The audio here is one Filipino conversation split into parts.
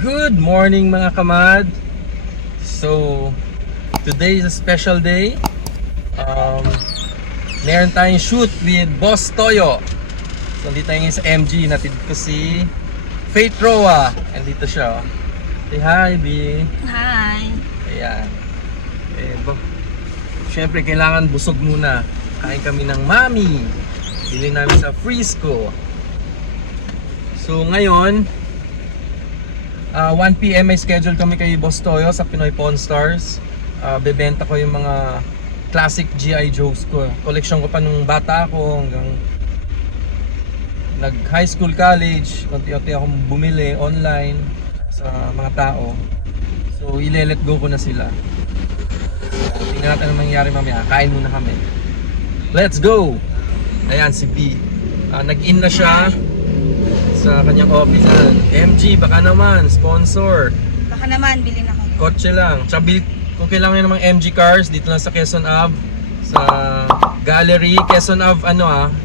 Good morning mga kamad. So, today is a special day. Meron tayong shoot with Boss Toyo. So, dito tayo ngayon sa MG. Natid ko si Faith Roa. And dito siya. Say hi, B. Hi. Ayan. Siyempre, kailangan busog muna. Kain kami ng mami. Bili namin sa Frisco. So, ngayon, 1 PM may schedule kami kay Boss Toyo sa Pinoy Pawn Stars. Bebenta ko yung mga classic G.I. Joes ko. Collection ko pa nung bata ako hanggang nag high school, college. Unti-unti akong bumili online sa mga tao. So i-let go ko na sila. Tingnan natin ang mangyayari mamaya. Kain muna kami. Let's go! Ayan si B. Nag-in na siya sa kanyang office. MG, baka naman, sponsor. Baka naman, bilhin ako. Kotse lang. Tsaka kung kailangan nyo ng mga MG cars, dito lang sa Quezon Ave, sa Gallery, Quezon Ave,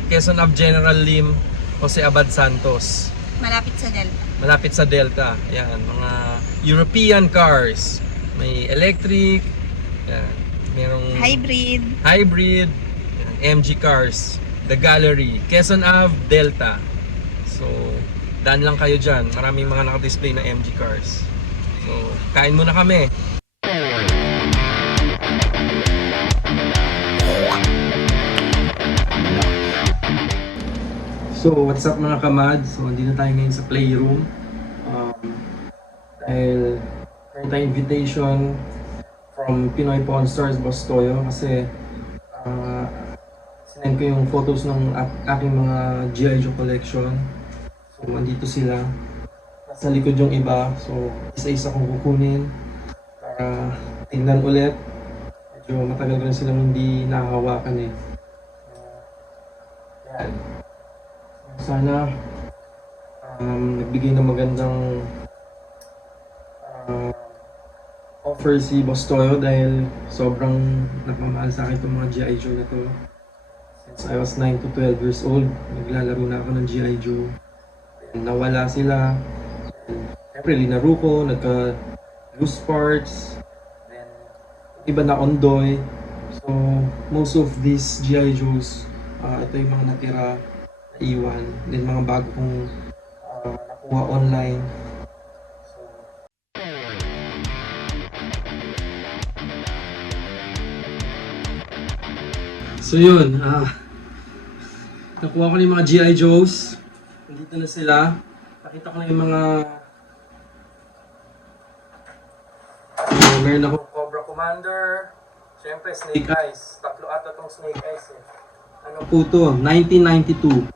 Quezon Ave General Lim, Jose Abad Santos. Malapit sa Delta. Malapit sa Delta. Ayan, mga European cars. May electric, ayan, merong hybrid, ayan, MG cars. The Gallery, Quezon Ave, Delta. So, daan lang kayo dyan. Maraming mga naka-display na MG cars. So, kain muna kami. So, what's up mga kamad? So, andito tayo ngayon sa playroom. Dahil meron tayong invitation from Pinoy Pawn Stars, Boss Toyo. Kasi, sinend ko yung photos ng aking mga G.I. Joe collection. So, andito sila. Nasa likod yung iba. So, isa-isa kong kukunin para tingnan ulit. Medyo matagal ko na silang hindi nakahawakan eh. Yan. Sana nagbigay ng magandang offer si Boss Toyo dahil sobrang napamahal sa akin itong mga G.I. Joe na to. Since I was 9 to 12 years old, naglalaro na ako ng G.I. Joe. Nawala sila. Siyempre, linaro ko, nagka-loose parts. Then, iba na ondoy. So, most of these G.I. Joes, ito yung mga natira, naiwan. Then, mga bago kong nakuha online. So, yun. Nakuha ko na yung mga G.I. Joes. Nandito na sila. Nakita ko na yung mga meron akong Cobra Commander. Siyempre, Snake Eyes. Tatlo ata tong Snake Eyes eh. Ano po to? 1992.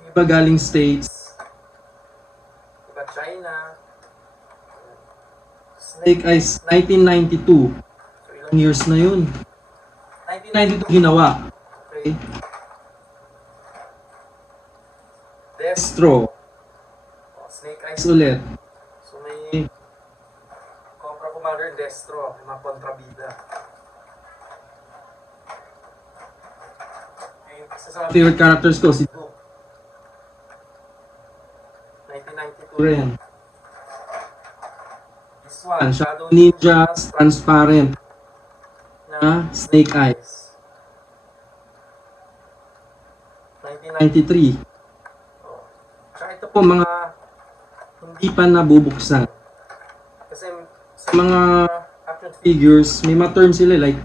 Yung iba galing States. Iba China. Snake Eyes, 1992. So, ilang years na yun? 1992 ginawa. Okay. Destro. Snake Eyes ulit. So may Cobra Commander, Destro, mga kontrabida. Isa sa favorite characters ko, si Duke. 1992 rin. This one, Shadow Ninjas, transparent na Snake Eyes. 1993. Ito po mga hindi pa nabubuksan. Kasi sa mga action figures, may mga terms sila like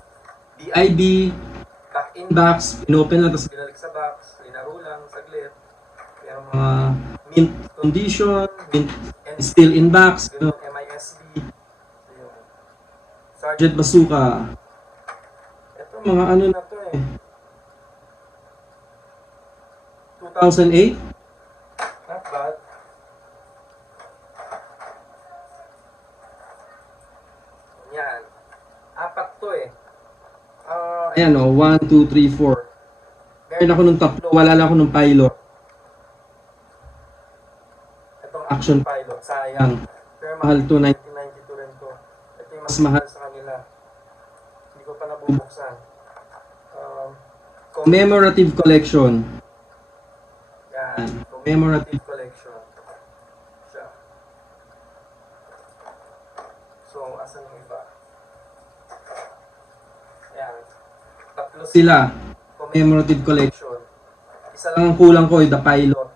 BIB, back in box, inopen lang, tapos binalik sa box, linaro lang, saglit. Pero mga mint condition, mint and still in box, MISB, Sergeant Bazooka. Ito mga ano na to eh. 2008? Not bad. Yan. Apat to eh. Ayan o, 1, 2, 3, 4. Meron ako nung tatlo, wala lang ako nung pilot. Itong action pilot, sayang. Pero mahal to, 1992 rin to. Ito yung mas mahal sa kanila. Hindi ko pa nabubuksan. Commemorative collection. Yan, commemorative collection. Siya. sila, commemorative collection. Isa lang ang kulang ko, the pilot.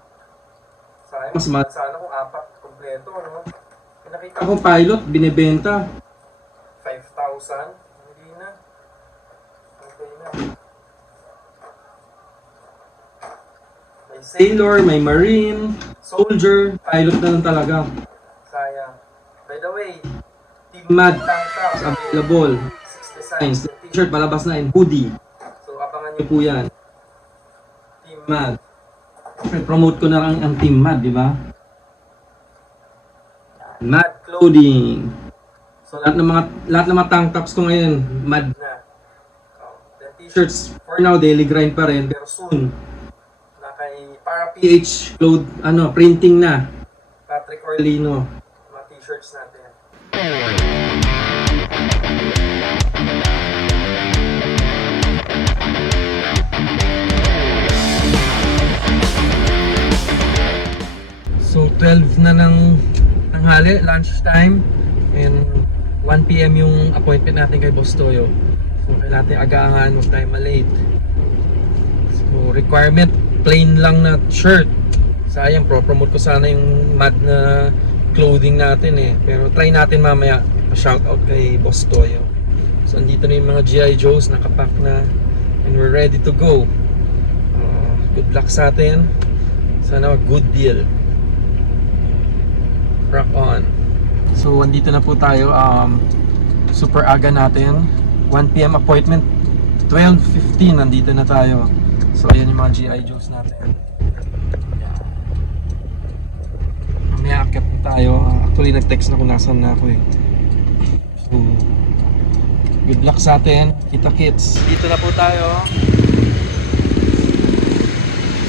Sayang, mas mahal sana kung 4 kompleto, no? Nakita ko pilot, binibenta. 5,000. Hindi na. Okay na. May sailor, may marine, soldier, pilot na lang talaga. Sayang. By the way, Team Mad tank tops available. 6 designs. The t-shirt palabas na and hoodie. So abangan niyo po yan. Team Mad. Promote ko na lang ang Team Mad, di ba? Mad Clothing. So lahat ng mga tank tops ko ngayon, Mad na. The t-shirts for now daily grind pa rin, pero soon na kay para PH printing na. Patrick Orlino, mga t-shirts natin. So 12 na ng tanghali, lunch time, and 1 PM yung appointment natin kay Boss Toyo. So kailangan natin agahan, huwag tayo malate. So requirement, plain lang na shirt. Sayang, pro-promote ko sana yung Mad na clothing natin eh. Pero try natin mamaya, pa-shoutout kay Boss Toyo. So andito na yung mga G.I. Joes, nakapack na, and we're ready to go. Good luck sa atin. Sana good deal. Rock on. So, andito na po tayo. Super aga natin. 1 PM appointment. 12:15, nandito na tayo. So, ayan yung mga G.I. Joes natin. Mamaya akit na tayo. Actually, nag-text na kung nasan na ako eh. So, good luck sa atin. Kita kits. Dito na po tayo.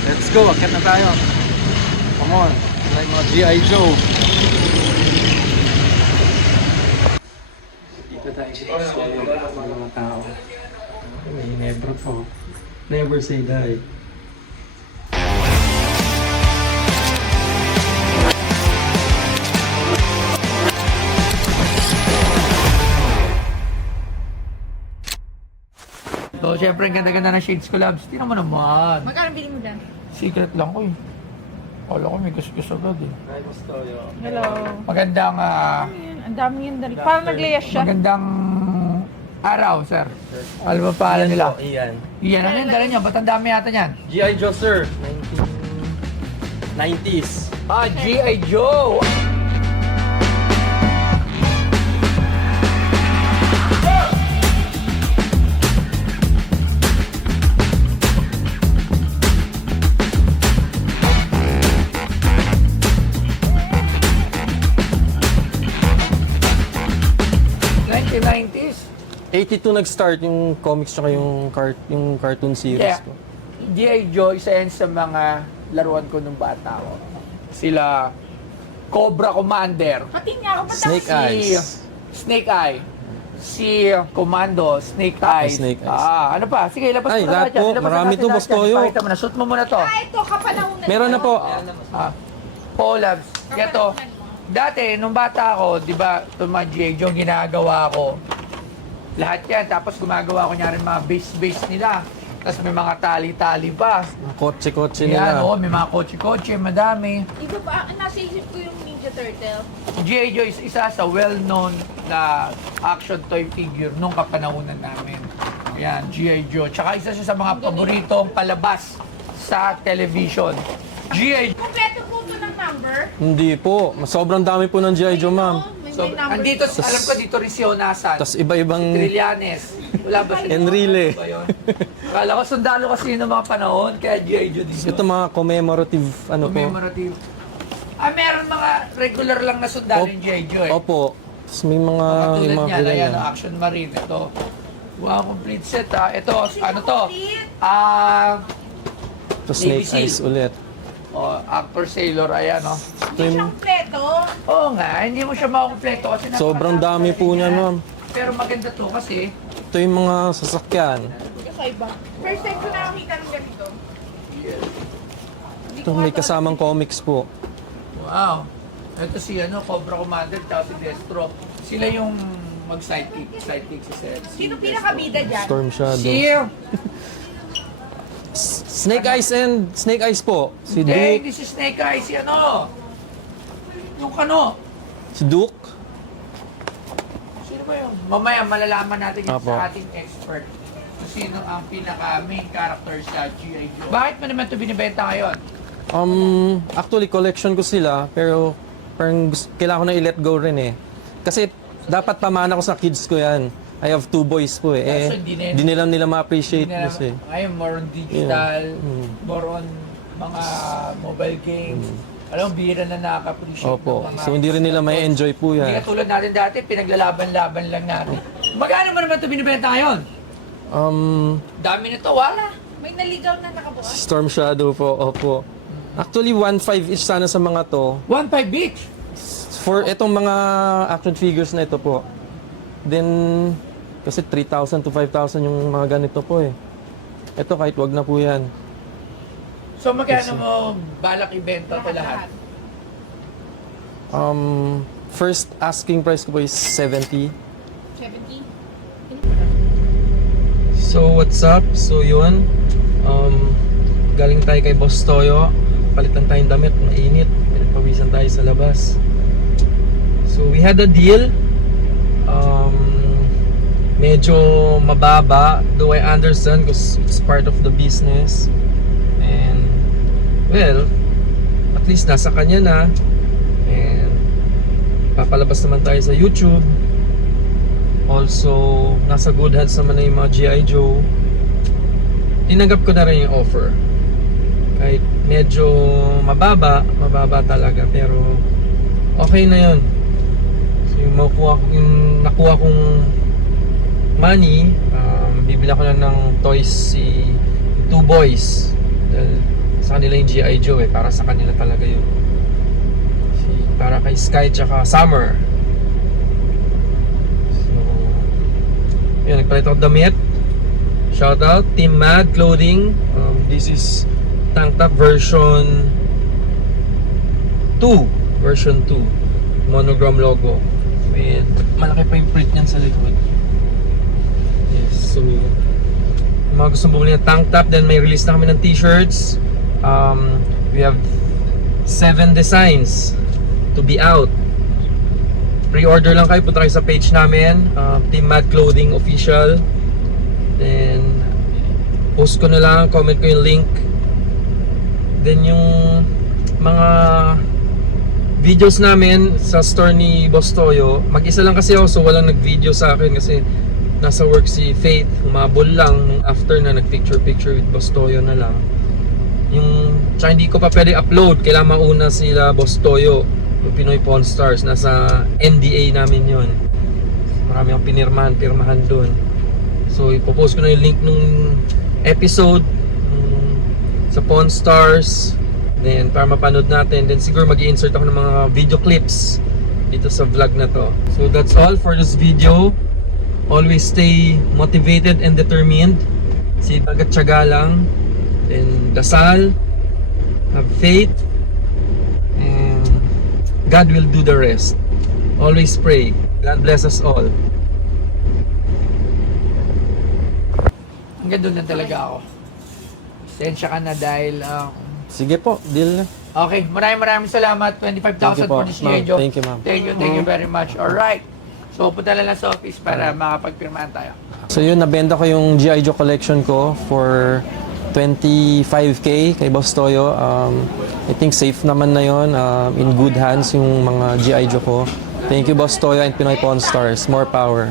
Let's go. Akit na tayo. Come on. Like mga G.I. Joe. Dito tayo sa mga tao. May never po. Never say die. So, syempre, ang ganda-ganda ng shades ko, Labs. Tingnan mo naman. Magkano bili mo dyan? Secret lang ko eh. Kala ko may gus-gus agad eh. Hi, Boss Toyo. Hello. Magandang, Ayan, ang dami yung dali. Parang nag-layas siya. magandang araw, sir. Alam mo pa nila? Iyan. Yan, ano yung dala nyo? Ba't ang dami yata yan? G.I. Joe, sir. 1990s. Ah, G.I. Joe! '90s? 82 nag-start yung comics tsaka yung cartoon series Yeah. ko. G.I. Joe, isa yan sa mga laruan ko nung bata ko. Sila Cobra Commander, Pati nga ako pa Snake Eyes. Snake Eye, si Commando, Snake Eyes. Snake Eyes. Ano pa? Sige, labas Ay, mo na lahat dyan. po. Ilabas Marami natin to, lahat Boss yan. Toyo. Ipakita mo na. Shoot mo muna to. Ito, kapanahunan. Meron na po. Labs. Ito. Dati, nung bata ako, di ba, itong mga G.I. Joe, ginagawa ko. Lahat yan. Tapos gumagawa ko niya rin mga base nila. Tapos may mga tali-tali pa. Kotse-kotse Yan, nila. may mga kotse-kotse, madami. Iba pa, nasa isip ko yung Ninja Turtle. G.I. Joe is isa sa well-known na action toy figure nung kapanahunan namin. Ayan, G.I. Joe. Tsaka isa siya sa mga paboritong palabas sa television. G.I. Joe. Kompleto po ito ng number. Hindi po. Sobrang dami po ng G.I. Joe, ma'am. So, andito, alam ko dito rin si Onasan. Tapos iba-ibang... Trillanes. Wala ba si Enrile. Ba yun? Akala ko sundalo kasi noong mga panahon, kaya G.I. Joe dito. Ito mga commemorative, ano po. Commemorative. Meron mga regular lang na sundalo yung G.I. Joe eh. Opo. Tapos may mga... Katulad yung mga niyan, kulay ayan, na. Action Marine. Ito. Wow, complete set ah. Ito, ano to? Complete. Tapos Navy Snake Seal. Eyes ulit. Actor Sailor, ayan oh. Ito Hindi siya yung... kompleto. Oo nga, hindi mo siya makumpleto kasi Sobrang dami po niya, ma'am. Pero maganda to kasi Ito yung mga sasakyan. Kakaiba. First time ko nakakita ng ganito. Ito may kasamang comics po. wow. Ito si Cobra Commander at si Destro. Sila yung mag-sidekick si Sir. Sino pinakabida dyan? Storm Shadow. Siya! Snake Eyes and Snake Eyes po. Si Hindi, Duke. this is Snake Eyes, si ano? Yung ano? Si Duke. Sino ba yun? Mamaya malalaman natin yun Apo. sa ating expert. Kung sino ang pinaka-main character sa G.I. Joe. Bakit mo naman ito binibenta ngayon? Actually, collection ko sila, pero parang kailangan ko na i-let go rin eh. Kasi dapat pamana ko sa kids ko yan. I have 2 boys po eh. Yeah, so Di nila ma-appreciate Hindi na- kasi. Ngayon, more on digital, Mm. more on mga mobile games. Alam mo, bira na nakaka-appreciate Opo. ng mga... So hindi rin nila may enjoy po Hindi yan. katulad natin dati, pinaglalaban-laban lang natin. Magkano mo naman ito binibenta ngayon? Dami nito, wala. May naligaw na nakabukas. Storm Shadow po, opo. Actually, 1.5 each sana sa mga to. 1.5 each. For itong mga action figures na ito po. Then, kasi 3,000 to 5,000 yung mga ganito po eh. Ito kahit wag na po yan. So magkano mo balak ibenta ito lahat? First asking price ko po is 70. 70? So what's up? So yun, galing tayo kay Boss Toyo. Palit lang tayong damit, mainit. Pinagpawisan tayo sa labas. So we had a deal. Medyo mababa, though I understand because it's part of the business. And well, at least nasa kanya na. And papalabas naman tayo sa YouTube. Also, nasa good hands naman na yung mga G.I. Joe. Tinanggap ko na rin yung offer. Kahit medyo mababa talaga, pero okay na yun. So yung nakuha kong money, bibila ko na ng toys si 2 boys. Dahil sa kanila yung G.I. Joe eh, para sa kanila talaga yun. Para kay Sky tsaka Summer. Yun, nagpalit ako damit. Shoutout, Team Mad Clothing. This is tank top version 2. Version 2. Monogram logo. With, malaki pa yung print niyan sa likod. Yes, so yung mga gustong bumili ng tank top, then may release na kami ng t-shirts. We have 7 designs to be out. Pre-order lang kayo, punta kayo sa page namin, Team Mad Clothing Official. Then post ko na lang, comment ko yung link. Then yung mga videos namin sa store ni Boss Toyo, mag-isa lang kasi ako, so walang nag-video sa akin kasi nasa work si Faith. Humabol lang after na nag-picture with Boss Toyo na lang. Yung tsaka hindi ko pa pwede upload, kailangan mauna sila Boss Toyo, yung Pinoy Pawn Stars. Nasa NDA namin yun. Marami akong pirmahan dun. So ipopost ko na yung link nung episode sa Pawn Stars. Then para mapanood natin, then siguro mag-i-insert ako ng mga video clips dito sa vlog na to. So that's all for this video. Always stay motivated and determined. Sipag at tiyaga lang. Then dasal, have faith, and God will do the rest. Always pray. God bless us all. Hanggang doon lang talaga ako. Sensya ka na dahil... Sige po, deal na. okay, maraming salamat. 25,000 for this ma'am. video. Thank you, ma'am. Thank you very much. Alright. So, punta lang sa office para makapagpirmahan tayo. So yun, nabenta ko yung G.I. Joe collection ko for 25k kay Boss Toyo. I think safe naman na yun. In good hands yung mga G.I. Joe ko. Thank you Boss Toyo and Pinoy Pawn Stars. More power.